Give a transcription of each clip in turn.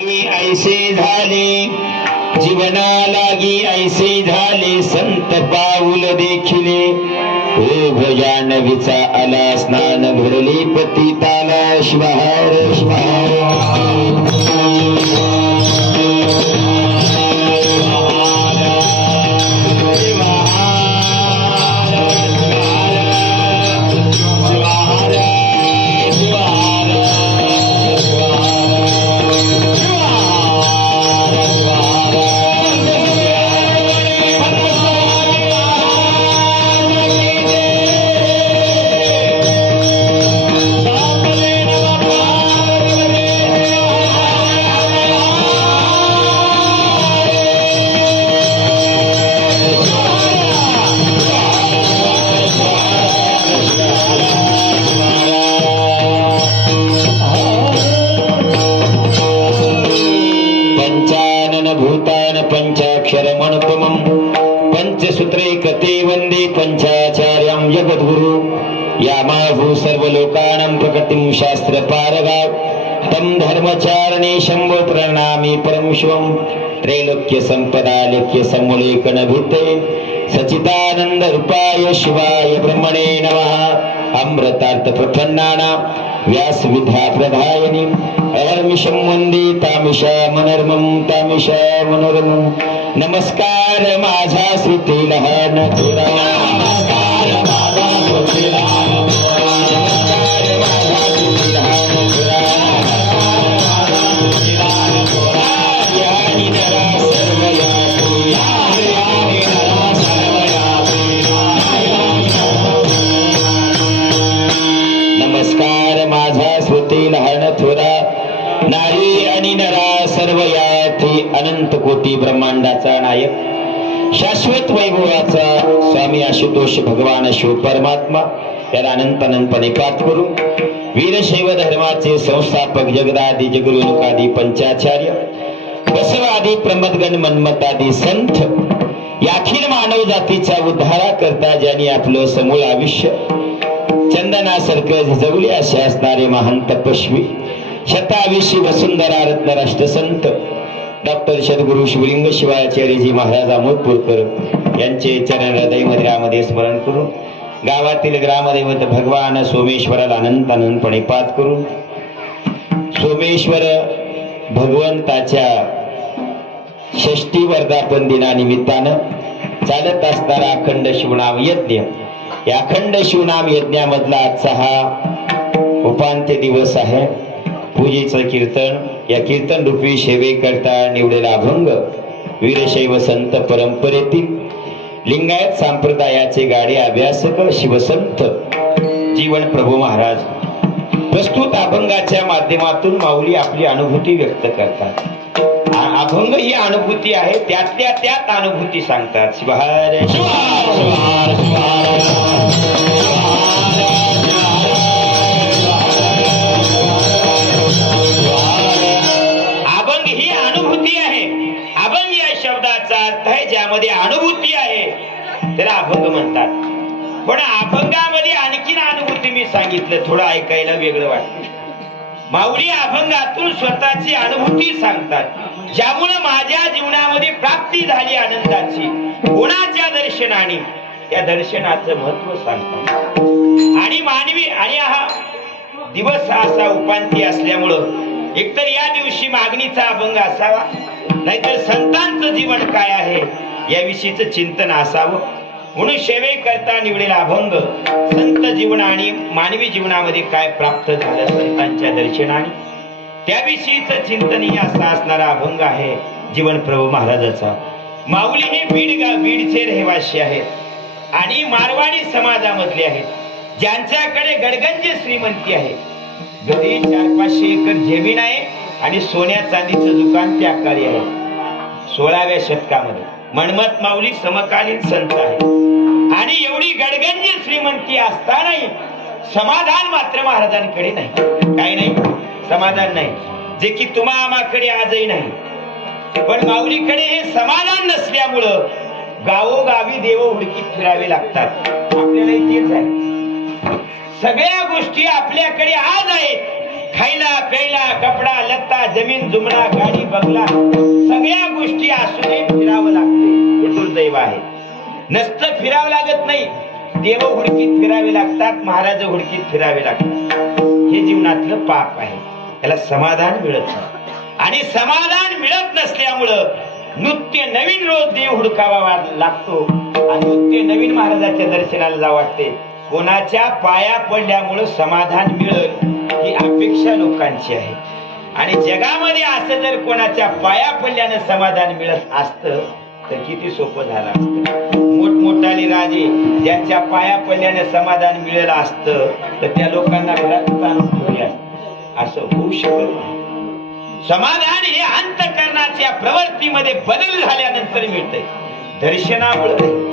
ऐसे झाले जीवना लागी ऐसे झाले संत पाऊल देखिले. ओ भजानवीचा आला स्नान भरले पतिताला शिवार शिवार लोकानं शास्त्र पारगा तम धर्मचारणे शंभो प्रणामी परम शिवं त्रैलोक्य संपदा लेख्य समुलेखन भित्ते सचिदानंद रूपाय शिवाय ब्रह्मणे नमः अमृतार्थ प्रपन्नाना व्यास विद्या प्रधायनी अहर्मिषं वंदे तामिषा मनर्मं तामिषा मनोरमं। नमस्कार माझा श्रुती लहान नमस्कार माझा श्रुती अनंत कोटी ब्रह्मांडाचा नायक शाश्वत वैभवाचा स्वामी आशुतोष भगवान शिव परमात्मा त्याला अनंत अनंतपणे प्राप्त करू वीरशैव धर्माचे संस्थापक जगदादी जगरुनुकादी पंचाचार्य बसवादी प्रमदगण मन्मतादी संत या अखिल मानव जातीचा उद्धारा करता ज्यांनी आपलं समूळ आयुष्य चंदनासारखं झिजवली असे असणारे महान तपस्वी शताविशी वसुंधरा रत्न राष्ट्रसंत डॉक्टर सद्गुरु शिवलिंग शिवाचार्यजी महाराज अमोदपूरकर यांचे चरण हृदय स्मरण करून गावातील ग्रामदैवत भगवान सोमेश्वराला अनंत अनंतपणे पात करून सोमेश्वर भगवंताच्या षष्टी वर्धापन दिनानिमित्तानं चालत असणारा अखंड शिवनाम यज्ञ. या अखंड शिवनाम यज्ञामधला आजचा हा उपांत्य दिवस आहे. पूजेचं कीर्तन या कीर्तन रूपी सेवेकरता निवडेला अभंग. वीरशैव संत परंपरेतील लिंगायत संप्रदायाचे गाडे अभ्यासक शिवसंत जीवन प्रभू महाराज. प्रस्तुत अभंगाच्या माध्यमातून माऊली आपली अनुभूती व्यक्त करतात. अभंग ही अनुभूती आहे त्यातल्या त्यात अनुभूती सांगतात. शिवार शिवार शिवार शिवहार. अर्थ अनुभूती आहे. त्याला अभंग म्हणतात. पण अभंगामध्ये आणखीन अनुभूती मी सांगितलं. थोडं ऐकायला वेगळं वाटतं. माऊली अभंगातून स्वतःची अनुभूती सांगतात. ज्यामुळे माझ्या जीवनामध्ये प्राप्ती झाली आनंदाची. कोणाच्या दर्शनाने? त्या दर्शनाचं महत्त्व सांगतात. आणि मानवी आणि हा दिवस असा उपांती असल्यामुळं एकतर या दिवशी मागणीचा अभंग असावा नाहीतर संतांचं जीवन काय आहे? याविषयीचं चिंतन असावं. म्हणून सेवेकरता निवडलेला अभंग. संत जीवन आणि मानवी जीवनामध्ये काय प्राप्त झालं संतांच्या दर्शनाने? त्याविषयीच चिंतनीय असा असणारा अभंग आहे जीवन प्रभू महाराजाचा. माऊली हे बीड गाव बीडचे रहिवासी आहेत आणि मारवाडी समाजामधले आहेत. ज्यांच्याकडे गडगंज श्रीमंती आहे घरी चार पाचशे एकर जमीन आहे आणि सोन्या चांदीचं दुकान त्या काळी आहे. सोळाव्या शतकामध्ये. मणमत माऊली समकालीन संत आहे आणि एवढी गडगंजी श्रीमंती असतानाही समाधान मात्र महाराजांकडे नाही. काही नाही समाधान नाही. जे की तुम्हा आमाकडे आजही नाही. पण माऊलीकडे हे समाधान नसल्यामुळं गावोगावी देव हुडकीत फिरावे लागतात. आपल्याला तेच आहे. सगळ्या गोष्टी आपल्याकडे आज आहेत. खायला प्यायला कपडा लत्ता जमीन जुमडा गाडी बंगला सगळ्या गोष्टी असूनही फिरावं लागते. हे दुर्दैव आहे. नसतं फिरावं लागत नाही. देव हुडकीत फिरावे लागतात महाराज हुडकीत फिरावे लागतात. हे जीवनातलं पाप आहे. त्याला समाधान मिळत नाही. आणि समाधान मिळत नसल्यामुळं नृत्य नवीन रोज देव हुडकावा लागतो. आणि नृत्य नवीन महाराजाच्या दर्शनाला जावं वाटते. कोणाच्या पाया पडल्यामुळं समाधान मिळत ही अपेक्षा लोकांची आहे. आणि जगामध्ये असं जर कोणाच्या पाया पडल्यानं समाधान मिळत असतं तर किती सोपं झालं असतं. मोठमोठाले राजे ज्यांच्या पाया पडल्याने समाधान मिळेल असतं तर त्या लोकांना घरात ठेवले असं होऊ शकत नाही. समाधान हे अंतकरणाच्या प्रवृत्तीमध्ये बदल झाल्यानंतर मिळते दर्शनामुळे.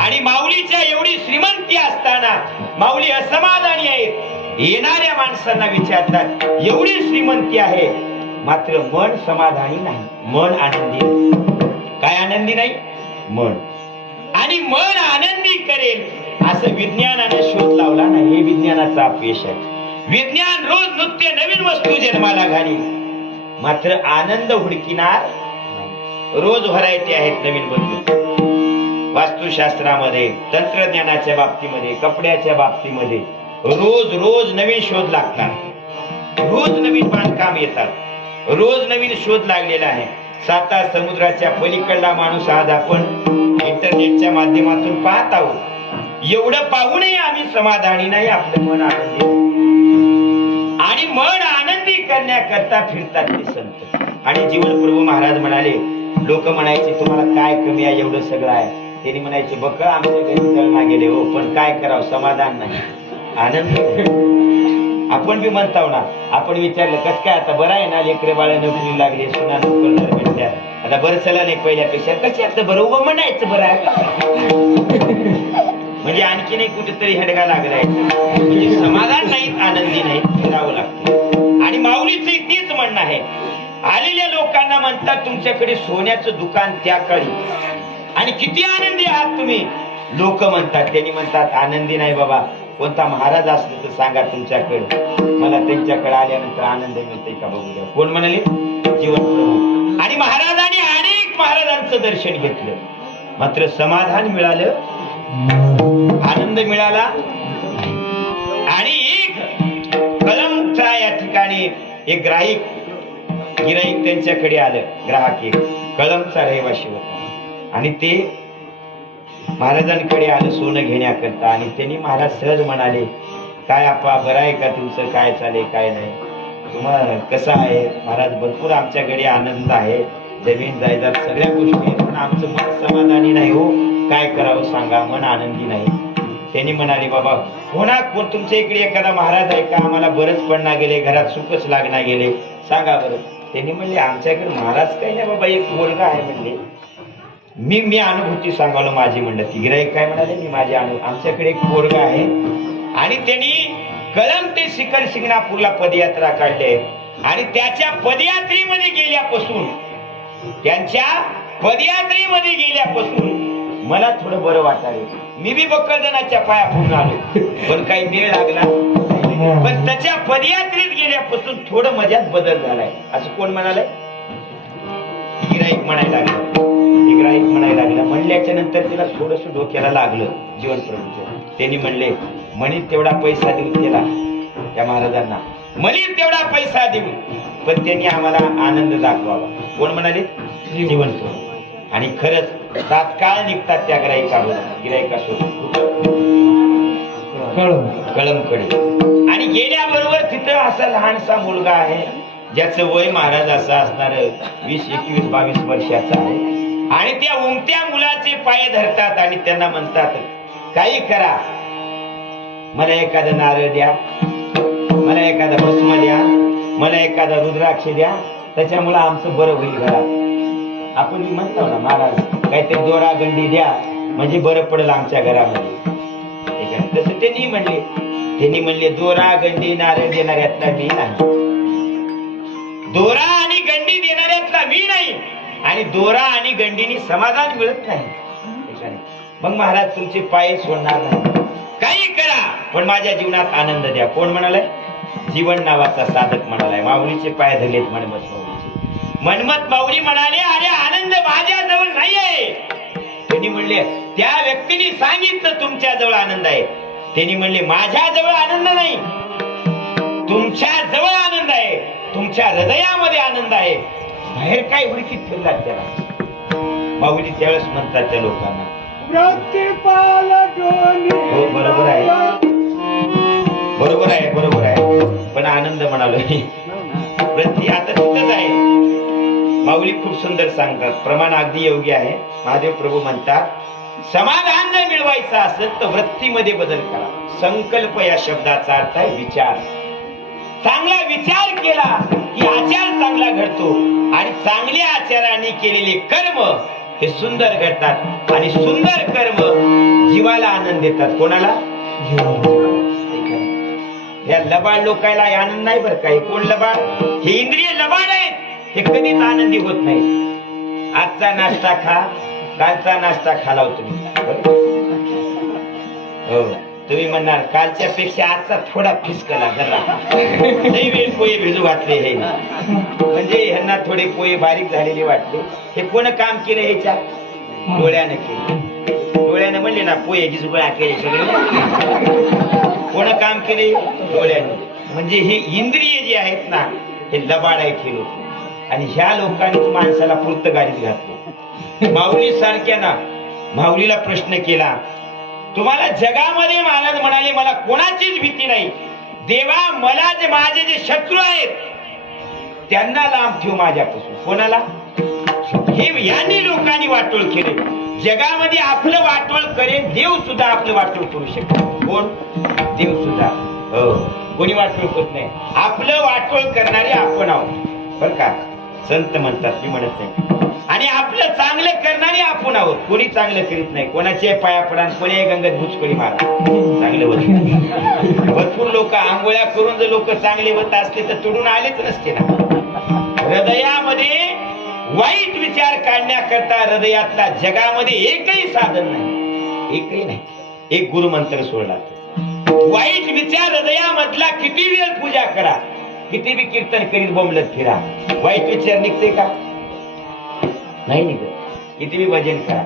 आणि माऊलीच्या एवढी श्रीमंती असताना माऊली असमाधानी आहेत. येणाऱ्या माणसांना विचारतात एवढी श्रीमंती आहे. मात्र मन समाधानी नाही. मन आनंदी काय आनंदी नाही? मन. आणि मन आनंदी करेल असं विज्ञानाने शोध लावला नाही. हे विज्ञानाचा अपयश आहे. विज्ञान रोज नृत्य नवीन वस्तू जन्माला घाली मात्र आनंद हुडकिनार रोज व्हरायटी आहेत नवीन बदलून वास्तुशास्त्रामध्ये तंत्रज्ञानाच्या बाबतीमध्ये कपड्याच्या बाबतीमध्ये रोज रोज नवीन शोध लागतात. रोज नवीन बांधकाम येतात. रोज नवीन शोध लागलेला आहे. साता समुद्राच्या पलीकडला माणूस आज आपण इंटरनेटच्या माध्यमातून पाहत आहोत. एवढं पाहूनही आम्ही समाधानी नाही आपलं मन आनंदी. आणि मन आनंदी करण्याकरता फिरतात ते संत. आणि जीवनपूर्व महाराज म्हणाले लोक म्हणायचे तुम्हाला काय कमी आहे? एवढं सगळं आहे. त्यांनी म्हणायचे बघ आमच्या घरी जळमा गेले हो पण काय करावं? समाधान नाही. आनंद. आपण बी म्हणताव ना आपण विचारलं कस काय आता बरं आहे ना लेकरे बाळ नोकरी लागले सुना नोकरदार आता बरं चला नाही पहिल्यापेक्षा कशाचं बरं उभं म्हणायचं बरं आहे. म्हणजे आणखीनही कुठेतरी हेडगा लागलाय. म्हणजे समाधान नाही आनंदी नाही फिरावं लागतं. आणि माऊलीचं तेच म्हणणं आहे. आलेल्या लोकांना म्हणतात तुमच्याकडे सोन्याचं दुकान त्या काळी. आणि किती आनंदी आहात तुम्ही? लोक म्हणतात त्यांनी म्हणतात आनंदी नाही बाबा. कोणता महाराज असले तर सांगा तुमच्याकडे. मला त्यांच्याकडे आल्यानंतर आनंद मिळतोय का बघू द्या. कोण म्हणाले? जीवन प्रभू. आणि महाराजांनी अनेक महाराजांचं दर्शन घेतलं. मात्र समाधान मिळालं. आनंद मिळाला आणि एक कलमचा या ठिकाणी एक ग्राहक गिराईक त्यांच्याकडे आलं. ग्राहक एक कलमचा रहिवाशी होता. आणि ते महाराजांकडे आलं सोनं घेण्याकरता आणि त्यांनी महाराज सहज म्हणाले काय आपा बरं आहे का तुमचं? काय चालेल काय नाही? तुम्हाला कसं आहे? महाराज भरपूर आमच्याकडे आनंद आहे. जमीन जायदाद सगळ्या गोष्टी पण आमचं मन समाधानी नाही हो. काय करावं सांगा? मन आनंदी नाही. त्यांनी म्हणाले बाबा होणार कोण तुमच्या इकडे एखादा महाराज आहे का? आम्हाला बरंच पडना गेले घरात सुखच लागना गेले. सांगा बरं. त्यांनी म्हणले आमच्याकडे महाराज काही नाही बाबा एक मुलगा आहे म्हणले. मी मी अनुभूती सांगावलं माझी म्हणलं. ती गिराईक काय म्हणाले मी माझी अनु आमच्याकडे एक पोरग आहे. आणि त्यांनी कलम ते शिखर शिंगणापूरला पदयात्रा काढले. आणि त्याच्या पदयात्रेमध्ये गेल्यापासून त्यांच्या पदयात्रेमध्ये गेल्यापासून मला थोडं बरं वाटावे. मी बी बक्कलजनाच्या पाया पडून आलो. पण काही वेळ लागला. पण त्याच्या पदयात्रेत गेल्यापासून थोडं मजात बदल झालाय. असं कोण म्हणालंय? गिराईक म्हणायला लागलं. गिराईक म्हणायला लागलं. म्हणल्याच्या नंतर तिला थोडस डोक्याला लागलं जीवन प्रभूचं. त्यांनी म्हणले म्हणीत तेवढा पैसा देऊ त्याला त्या महाराजांना म्हणीत तेवढा पैसा देऊ पण त्यांनी आम्हाला आनंद दाखवावा. कोण म्हणाले? जीवन प्रभू. आणि खरंच तात्काळ निघतात त्या गिराईकावर गिराईकासोबत कळमकडे आणि गेल्याबरोबर तिथं असा लहानसा मुलगा आहे ज्याचं वय महाराज असं असणार वीस एकवीस बावीस वर्षाचा आहे. आणि त्या उमत्या मुलाचे पाय धरतात आणि त्यांना म्हणतात काही करा. मला एखादं नारळ द्या. मला एखादा भस्म द्या. मला एखादा रुद्राक्ष द्या. त्याच्यामुळं आमचं बरं होईल घरात. आपण म्हणतो ना महाराज काहीतरी दोरा गंडी द्या. म्हणजे बरं पडेल आमच्या घरामध्ये. तसं त्यांनी म्हणले. त्यांनी म्हणले दोरा गंडी नारळ देणाऱ्यातला मी नाही. दोरा आणि गंडी देणाऱ्यातला मी नाही आणि दोरा आणि गंडीनी समाधान मिळत नाही. मग महाराज तुमचे पाय सोडणार नाही. काही करा पण माझ्या जीवनात आनंद द्या. कोण म्हणालाय? जीवन नावाचा साधक म्हणालाय. माऊलीचे पाय धरलेत मनमत माऊलीचे. मनमत माऊली म्हणाले अरे आनंद माझ्या जवळ नाहीये. त्यांनी म्हणले त्या व्यक्तीने सांगितलं तुमच्या जवळ आनंद आहे. त्यांनी म्हणले माझ्या जवळ आनंद नाही. तुमच्या जवळ आनंद आहे. तुमच्या हृदयामध्ये आनंद आहे. बाहेर काय उडकीत फिरलात त्याला? माऊली त्यावेळेस म्हणतात त्या लोकांना हो बरोबर आहे. बरोबर आहे बरोबर आहे. पण आनंद म्हणालोय प्रति आता तिथंच आहे. माऊली खूप सुंदर सांगतात. प्रमाण अगदी योग्य आहे. महादेव प्रभू म्हणतात समाधान जर मिळवायचं असेल तर वृत्तीमध्ये बदल करा. संकल्प या शब्दाचा अर्थ आहे विचार. चांगला विचार केला की आचार चांगला घडतो आणि चांगल्या आचाराने केलेले कर्म हे सुंदर घडतात आणि सुंदर कर्म जीवाला आनंद देतात. कोणाला? या लबाड लोकायला आनंद नाही बरं काही. कोण लबाड? हे इंद्रिय लबाड आहेत. हे कधीच आनंदी होत नाही आजचा नाश्ता खा कालचा नाश्ता खालाव तुम्ही? हो. तुम्ही म्हणणार कालच्या पेक्षा आजचा थोडा फिसकला जरा नाही वेळ पोहे भिजू घातले हे. म्हणजे ह्यांना थोडे पोहे बारीक झालेले वाटले. हे कोण काम केलं ह्याच्या डोळ्यानं केलं. डोळ्यानं म्हणले ना पोहे भिजगुळा केले सगळे. कोण काम केले? डोळ्याने. म्हणजे हे इंद्रिय जे आहेत ना हे लबाड आहेत हे लोक. आणि ह्या लोकांनी माणसाला पुर्तगारीत घातले. माऊली सारख्या ना माऊलीला प्रश्न केला तुम्हाला जगामध्ये महाराज म्हणाले मला कोणाचीच भीती नाही. देवा मला जे माझे जे शत्रू आहेत त्यांना लांब ठेव माझ्यापासून. कोणाला? हे यांनी लोकांनी वाटोळ केले. जगामध्ये आपलं वाटोळ करेल देव सुद्धा आपलं वाटोळ करू शकतो कोण? देव सुद्धा. हो. कोणी वाटोळ करत नाही. आपलं वाटोळ करणारे आपण आहोत. बर का? संत म्हणतात मी म्हणत नाही. आणि आपलं चांगलं करणारे आपण आहोत. कोणी चांगलं करीत नाही. कोणाचे पाया पडा कोणी गंगत भुजकोळी मारा चांगलं होत भरपूर लोक आंघोळ्या करून जर लोक चांगले होत असते तर तुडून आलेच नसते ना. हृदयामध्ये वाईट विचार काढण्याकरता हृदयातला जगामध्ये एकही साधन नाही. एकही नाही. एक गुरुमंत्र सोडला. वाईट विचार हृदयामधला किती वेळ पूजा करा. किती बी कीर्तन करीत बोंबलत फिरा. वाईट विचार निघते का? नाही निघत. किती बी भजन करा.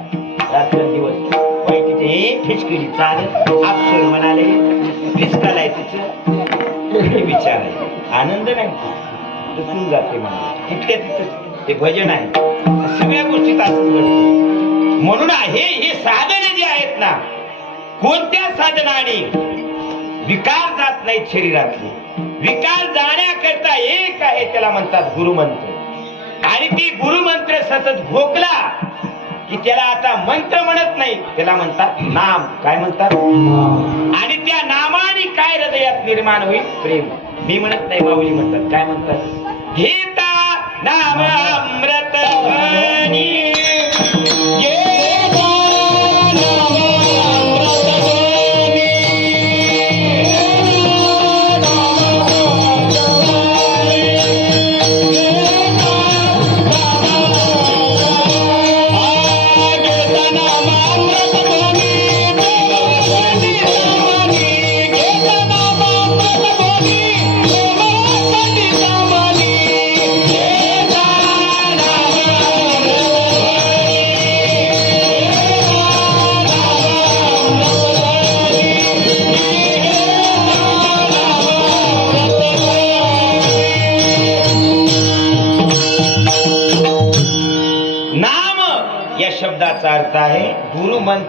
रात्र दिवस वाईटीचे हे फिचकरी चालत आपसर म्हणाले फिचकालाय तिचं. विचार आहे. आनंद नाही. तुटून जाते म्हणा. तिथल्या तिथं ते भजन आहे. सगळ्या गोष्टीत असं म्हणून हे हे साधन जे आहेत ना कोणत्या साधनाने विकार जात नाहीत शरीरातले? विकास जाण्याकरता एक आहे त्याला म्हणतात गुरुमंत्र. आणि ती गुरुमंत्र सतत भोगला की त्याला आता मंत्र म्हणत नाही. त्याला म्हणतात नाम. काय म्हणतात? आणि त्या नामाने काय हृदयात निर्माण होईल? प्रेम. मी म्हणत नाही माऊली म्हणतात. काय म्हणतात? घेता नाम अमृत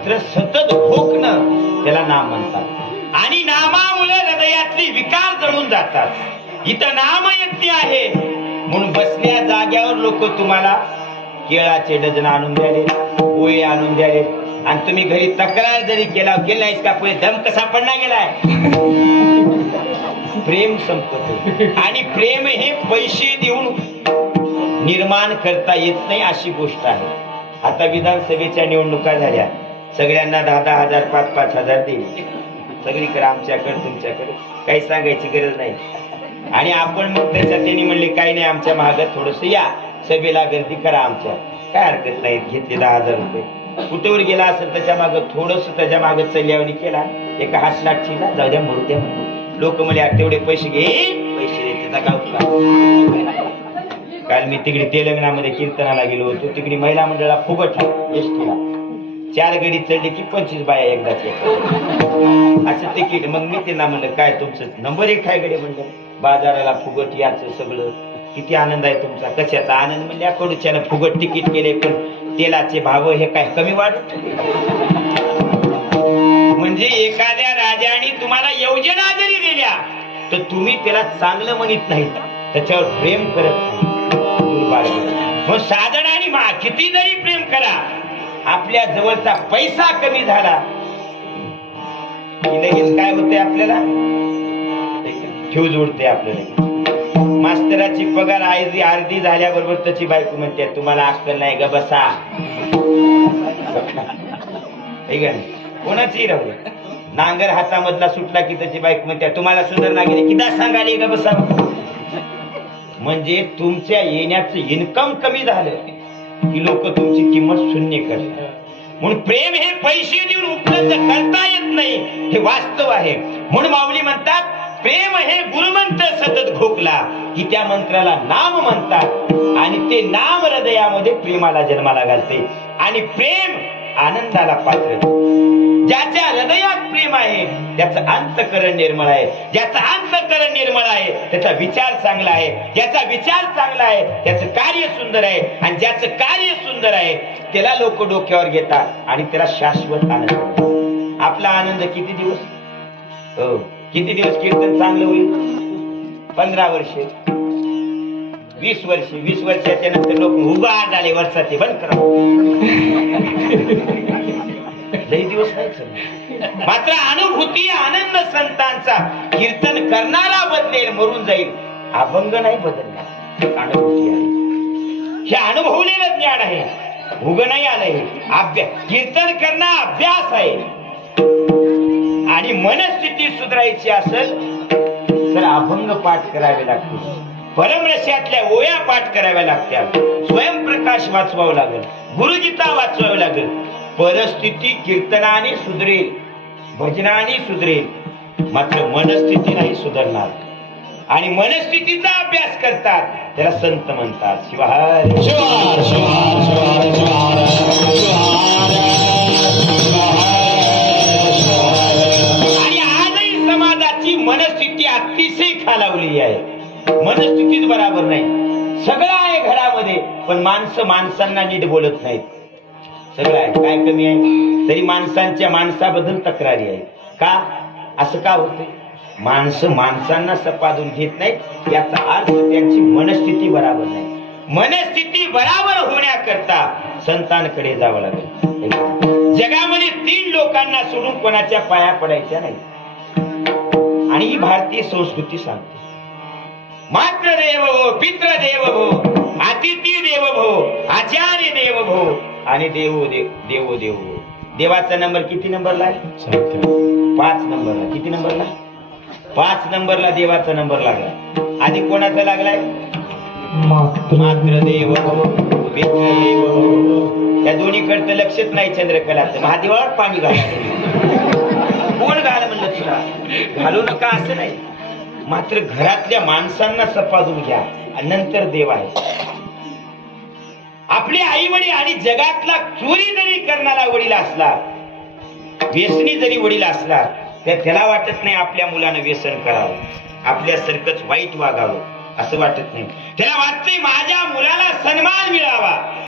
मात्र सतत भोकणं त्याला नाम म्हणतात. आणि नामामुळे हृदयातली विकार जळून जातात. इथं नामयज्ञ आहे. म्हणून बसल्या जाग्यावर लोक तुम्हाला केळाचे डझन आणून द्याले पोळी आणून द्याले आणि तुम्ही घरी तक्रार जरी केला गेलायस का? पुढे दम कसा पडला गेलाय? प्रेम संपत आणि प्रेम हे पैसे देऊन निर्माण करता येत नाही अशी गोष्ट आहे. आता विधानसभेच्या निवडणुका झाल्या. सगळ्यांना दहा दहा हजार पाच पाच हजार देईल. सगळीकडे आमच्याकडे तुमच्याकडे. काही सांगायची गरज नाही. आणि आपण मग त्याच्यात त्यांनी म्हणले काही नाही आमच्या माग थोडस या. सभेला गर्दी करा आमच्या. काय हरकत नाही घेतले दहा हजार रुपये. कुठेवर गेला असेल त्याच्या मागं थोडस त्याच्यामागे चल्यावणी केला. एका हात ना जाऊ द्या मरू द्या म्हणून. लोक मला तेवढे पैसे घे. पैसे दे त्याचा काय काल मी तिकडे तेलंगणामध्ये कीर्तनाला गेलो होतो. तिकडे महिला मंडळाला फुगट एस टीला चार गडी चढली की पंचवीस बाया एकदाच येतात. असं तिकीट मग मी त्यांना म्हणलं काय तुमचं नंबर एक काय गडे म्हणलं बाजाराला फुगट याचं सगळं. किती आनंद आहे तुमचा. कशाचा आनंद? म्हणजे या फुगट तिकीट केले पण तेलाचे भाव हे काय कमी वाढ म्हणजे एखाद्या राजाने तुम्हाला योजना जरी दिल्या तर तुम्ही त्याला चांगलं म्हणत नाही त्याच्यावर प्रेम करत नाही मग साधन आणि मा किती जरी प्रेम करा आपल्या जवळचा पैसा कमी झाला. लगेच काय होते आपल्याला? ठेव उडते आपल्याला. मास्तराची पगार अर्धी अर्धी झाल्याबरोबर त्याची बायको म्हणते तुम्हाला अक्कल नाही ग बसा. कोणाची नाही? राहू नांगर हातामधला सुटला की त्याची बायको म्हणते तुम्हाला सुधारणा गेली किदा सांगाली ग बसा. म्हणजे तुमच्या येण्याचं इन्कम कमी झालं. की लोक तुमची किंमत शून्य करतात. म्हणून प्रेम हे पैसे देऊन उपलब्ध करता येत नाही हे वास्तव आहे. म्हणून माऊली म्हणतात प्रेम हे गुरुमंत्र सतत घोकला. की त्या मंत्राला नाम म्हणतात आणि ते नाम हृदयामध्ये प्रेमाला जन्माला घालते. आणि प्रेम आनंदाला पात्र ज्याच्या हृदयात प्रेम आहे त्याचं अंतकरण निर्मळ आहे. ज्याचं अंतकरण निर्मळ आहे त्याचा विचार चांगला आहे. ज्याचा विचार चांगला आहे त्याचं कार्य सुंदर आहे. आणि ज्याचं कार्य सुंदर आहे त्याला लोक डोक्यावर घेतात आणि त्याला शाश्वत आनंद आपला आनंद किती दिवस? हो किती दिवस कीर्तन चांगलं होईल? पंधरा वर्षे. वीस वर्ष. वीस वर्षाच्या नंतर लोक उभा झाले वर्षाचे बंद करा. लई दिवस नाही मात्र अनुभूती आनंद संतांचा कीर्तन करणारा बदलेल मरून जाईल. अभंग नाही बदलणार अनुभूती आहे. हे अनुभवलेलं ज्ञान आहे. उग नाही आलंय. अभ्यास कीर्तन करणं अभ्यास आहे. आणि मनस्थिती सुधारायची असेल तर अभंग पाठ करावे लागते परमरशातल्या ओया पाठ कराव्या लागत्या. स्वयंप्रकाश वाचवावं लागेल. गुरुगीता वाचवावी लागेल. परिस्थिती कीर्तनाने सुधरेल भजनाने सुधरेल मात्र मनस्थिती नाही सुधारणार. आणि मनस्थितीचा अभ्यास करतात त्याला संत म्हणतात. शिवाय शिवार शिवार शिवार शिवार आणि आजही समाजाची मनस्थिती अतिशय खालावली आहे. मनस्थितीच बराबर नाही. सगळं आहे घरामध्ये पण माणसं माणसांना नीट बोलत नाहीत. सगळं आहे. काय कमी आहे? तरी माणसांच्या माणसाबद्दल तक्रारी आहे. का? असं का होते माणसं माणसांना सपादून घेत नाहीत. याचा अर्थ त्यांची मनस्थिती बराबर नाही. मनस्थिती बराबर होण्याकरता संतांकडे जावं लागेल. जगामध्ये तीन लोकांना सोडून कोणाच्या पाया पडायच्या नाही आणि ही भारतीय संस्कृती सांगते. मात्र देव भो हो, पितृ देव भो हो, अतिथी देव भो आचार्य देव भो आणि देवो देव देवो देव. देवाचा नंबर किती नंबरला आहे? पाच नंबरला. किती नंबरला? पाच नंबरला देवाचा नंबर लागला. आधी कोणाचा लागलाय? मात्र देव. त्या दोन्हीकडचं लक्षच नाही चंद्रकलाचं. महादेवावर पाणी घाला. कोण घाल म्हणलं तुला? घालू नका असं नाही. मात्र घरातल्या माणसांना सपादून घ्या. नंतर देव आहे. आपले आई वडील आणि जगातला चोरी जरी करणारा वडील असला व्यसनी जरी वडील असला तर त्याला वाटत नाही आपल्या मुलानं व्यसन करावं आपल्यासारखंच वाईट वागावं असं वाटत नाही. त्याला वाटतंय माझ्या मुलाला सन्मान मिळावा.